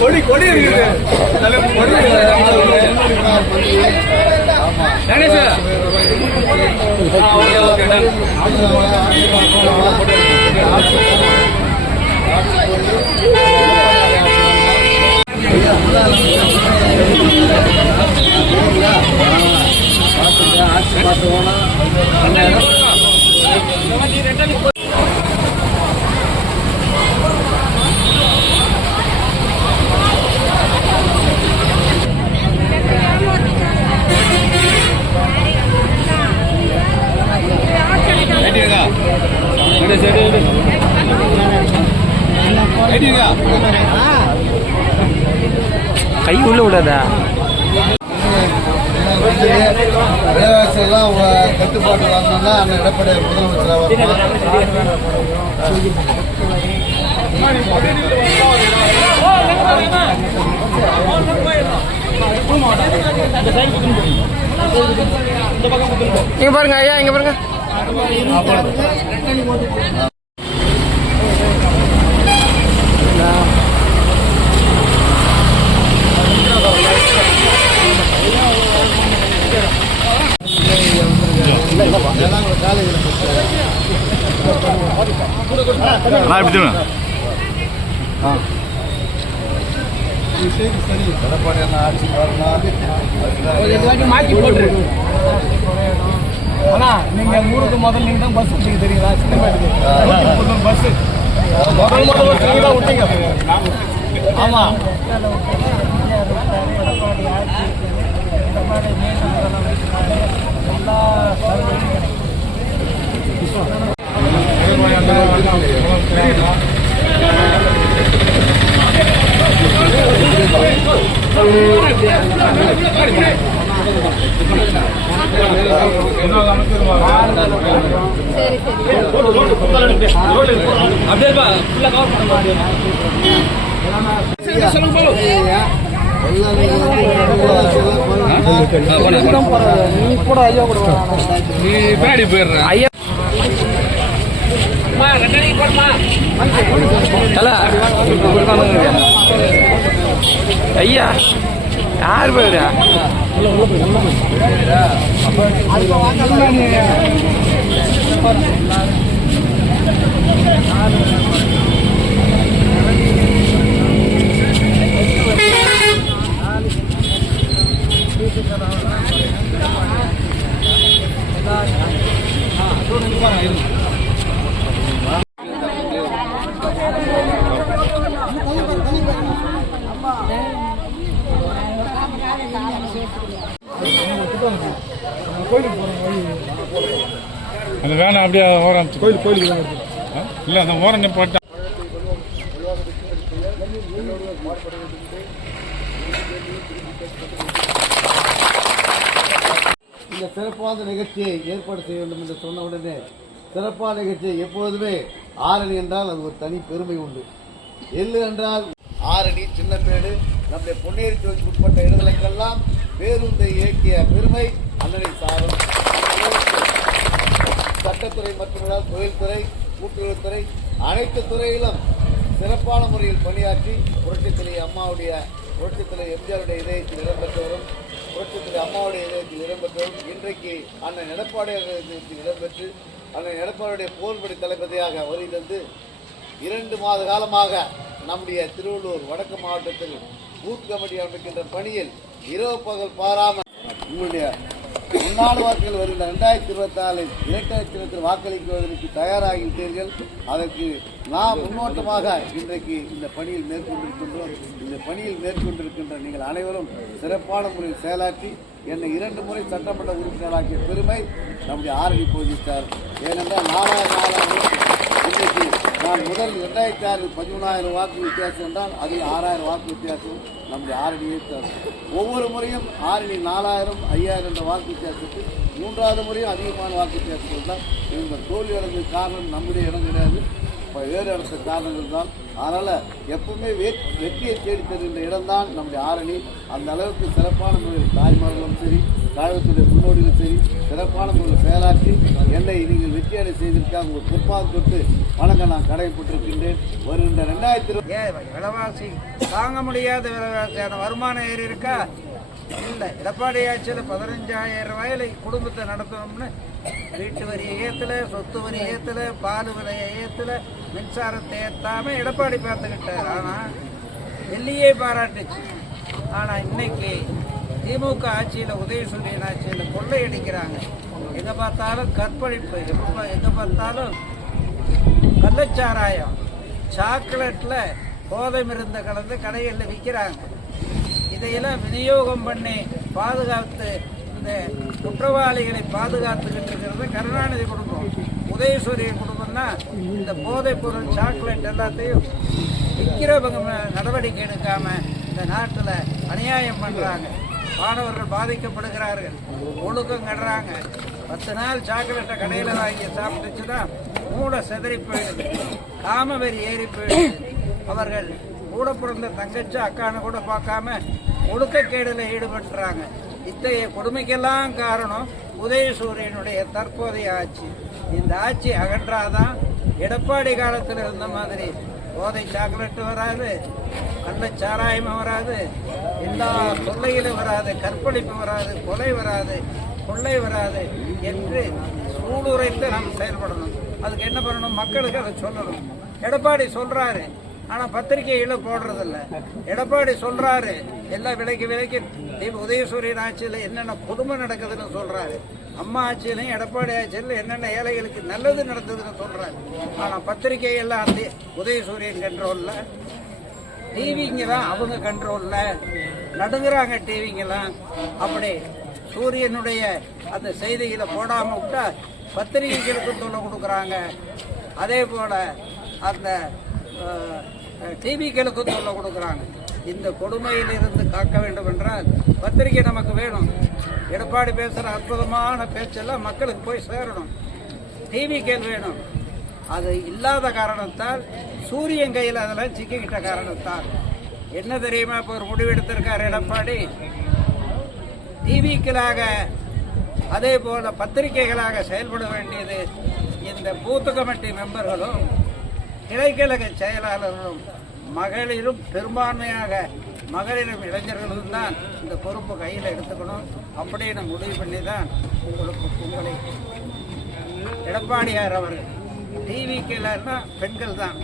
கொடி கொடி கை உள்ள விடாதா விலைவாசி எல்லாம் கட்டுப்பாட்டு வரணும்னா அந்த எடப்பாடி முதலமைச்சராக இங்க பாருங்க ஐயா, இங்க பாருங்க. எடப்பாடி ஆட்சி வரணும் மாற்றி போட்டுரு. ஆனா நீங்க ஊருக்கு முதல்ல நீங்க தான் பஸ் விட்டீங்க தெரியுங்களா? சின்னப்பேட்டுக்கு பஸ் முதல் நீங்க தான் விட்டீங்க. ஆமா ஐயா யார் பேரு? அந்த வேணாம் அப்படியே ஓரம் கோயிலுக்கு இல்லை அந்த ஓரம் போட்டா இந்த சிறப்பான நிகழ்ச்சியை ஏற்பாடு செய்ய வேண்டும் என்று சொன்ன உடனே சிறப்பான நிகழ்ச்சி எப்போதுமே ஆரணி என்றால் அது ஒரு தனி பெருமை உண்டு. எள்ளு என்றால் ஆரணி, சின்னப்பேடு, நம்முடைய பொன்னேரி தொகுதிக்கு உட்பட்ட இடங்களுக்கெல்லாம் பேருந்தை இயக்கிய பெருமை அண்ணனை சாரும். சட்டத்துறை மட்டுமல்ல, தொழில்துறை, கூட்டுறவுத்துறை, அனைத்து துறையிலும் சிறப்பான முறையில் பணியாற்றி புரட்சித்துறை அம்மாவுடைய புரட்சித்துறை எம்ஜிஆருடைய இதயத்தில் இடம்பெற்றவரும் புரட்சித்துறை அம்மாவுடைய இதயத்தில் இடம்பெற்றவரும் இன்றைக்கு அண்ணன் எடப்பாடியார் இதயத்தில் இடம்பெற்று அண்ணன் எடப்பாடியுடைய போர்படி தளபதியாக வருகை தந்து 2 மாத காலமாக நம்முடைய திருவள்ளூர் வடக்கு மாவட்டத்தில் பூத் கமிட்டி அமைக்கின்ற பணியில் இரவு பகல் பாராமல் உங்களுடைய முன்னாள் வாக்குகள் வருகின்ற 2024 இரட்டை சின்னத்தில் வாக்களிக்குவதற்கு தயாராகிவிட்டீர்கள். அதற்கு நாம் முன்னோட்டமாக இன்றைக்கு இந்த பணியில் மேற்கொண்டிருக்கின்றோம். இந்த பணியில் மேற்கொண்டிருக்கின்ற நீங்கள் அனைவரும் சிறப்பான முறையில் செயலாற்றி என்னை 2 முறை சட்டமன்ற உறுப்பினராக்கிய பெருமை நம்முடைய ஆரணி போதித்தார். ஏனென்றால் 4000 இன்றைக்கு நான் முதல் 2006 13,000 வாக்கு வித்தியாசம் என்றால் அதில் 6,000 வாக்கு வித்தியாசம் நம்முடைய ஆரணியை தரும். ஒவ்வொரு முறையும் ஆரணி 4,000 5,000 என்ற வாக்கு வித்தியாசத்துக்கு 3வது முறையும் அதிகமான வாக்கு வித்தியாசங்கள் தான். இந்த தோல்வி அடைந்த காரணம் நம்முடைய இடம் கிடையாது, வேறு இடத்த காரணங்கள் தான். அதனால் எப்பவுமே வெற்றியை தேடி தருகின்ற இடம்தான் நம்முடைய ஆரணி. அந்த அளவுக்கு சிறப்பான முறையில் தாய்மார்களும் சரி, கழகத்துடைய முன்னோடிகள் சரி சிறப்பான முறையில் செயலாற்றி என்னை நீங்கள் வெற்றியடை செய்திருக்காக உங்கள் பொறுப்பாக தொட்டு வணங்க நான் கடமைப்பட்டிருக்கின்றேன். வருகின்ற 2020 விலைவாசி தாங்க முடியாத விலைவாசியான வருமானம் ஏறி இருக்கா இல்லை. எடப்பாடி ஆட்சியில் 15,000 ரூபாயில குடும்பத்தை நடத்தணும்னு வீட்டு வரியை ஏற்றலை, சொத்து வரி ஏற்றலை, பால் விலையை ஏற்றலை, மின்சாரத்தை ஏற்றாம எடப்பாடி பார்த்துக்கிட்டார். ஆனால் டெல்லியே பாராட்டுச்சு. ஆனால் இன்னைக்கு திமுக ஆட்சியில் உதயசூரியன் ஆட்சியில் கொள்ளையடிக்கிறாங்க. எங்கே பார்த்தாலும் கற்பழிப்பு, எங்கே பார்த்தாலும் கள்ளச்சாராயம், சாக்லேட்டில் போதை மருந்து கலந்து கடைகளில் விற்கிறாங்க. இதையெல்லாம் விநியோகம் பண்ணி பாதுகாத்து இந்த குற்றவாளிகளை பாதுகாத்துக்கிட்டு இருக்கிறது கருணாநிதி குடும்பம். உதயசூரியன் குடும்பம்னா இந்த போதைப் பொருள் சாக்லேட் எல்லாத்தையும் விற்கிறவங்க நடவடிக்கை எடுக்காம இந்த நாட்டில் அநியாயம் பண்றாங்க. மாணவர்கள் பாதிக்கப்படுகிறார்கள், ஒழுக்கம் கடுறாங்க. 10 நாள் சாக்லேட்டை கடையில் வாங்கி சாப்பிட்டுச்சுன்னா மூளை செதறி போயிடுது, காமவெறி ஏறி போயிடுது. அவர்கள் கூட பிறந்த தங்கச்சி அக்கான கூட பார்க்காம ஒழுக்கக்கேடுல ஈடுபட்டுறாங்க. இத்தகைய கொடுமைக்கெல்லாம் காரணம் உதயசூரியனுடைய தற்போதைய ஆட்சி. இந்த ஆட்சி அகன்றாதான் எடப்பாடி காலத்தில் இருந்த மாதிரி போதை சாக்லேட் வராது, கள்ளச்சாராயம் வராது, எல்லா தொல்லையிலும் வராது, கற்பழிப்பு வராது, கொலை வராது, கொள்ளை வராது என்று சூளுரைத்து நாம் செயல்படணும். அதுக்கு என்ன பண்ணணும்? மக்களுக்கு அதை சொல்லணும். எடப்பாடி சொல்றாரு, ஆனா பத்திரிகையில போடுறதில்ல. எடப்பாடி சொல்றாரு எல்லாம் விலைக்கு உதயசூரியன் ஆட்சியில் என்னென்ன கொடுமை நடக்குதுன்னு சொல்றாரு. அம்மா ஆட்சியிலையும் எடப்பாடி ஆட்சியில் என்னென்ன ஏழைகளுக்கு நல்லது நடந்ததுன்னு சொல்றாரு. ஆனா பத்திரிகை எல்லாம் அந்த உதயசூரியன் கண்ட்ரோல்ல, டிவிங்க தான் அவங்க கண்ட்ரோல்ல நடுங்குறாங்க. டிவிங்கெல்லாம் அப்படி சூரியனுடைய அந்த செய்திகளை போடாம விட்டா பத்திரிகைகளுக்கு தொல்லை கொடுக்குறாங்க. அதே போல அந்த டிவிகளுக்கு தொல்லை கொடுக்குறாங்க. இந்த கொடுமையிலிருந்து காக்க வேண்டும் என்றால் பத்திரிகை நமக்கு வேணும். எடப்பாடி பேசுகிற அற்புதமான பேச்செல்லாம் மக்களுக்கு போய் சேரணும். டிவிகள் வேணும். அது இல்லாத காரணத்தால் சூரியன் கையில் அதெல்லாம் சிக்கிக்கிட்ட காரணத்தால் என்ன தெரியுமா? இப்போ ஒரு முடிவெடுத்திருக்கார் எடப்பாடி. டிவிக்களாக அதே போல பத்திரிகைகளாக செயல்பட வேண்டியது இந்த பூத் கமிட்டி மெம்பர்களும் கிளைக்கழக செயலாளர்களும் மகளிரும், பெரும்பான்மையாக மகளிரும் இளைஞர்களும் தான் இந்த பொறுப்பு கையில் எடுத்துக்கணும் அப்படின்னு முடிவு பண்ணி தான் உங்களை எடப்பாடியார் அவர்கள் டிவிக்கெல்லாம் பெண்கள் தான்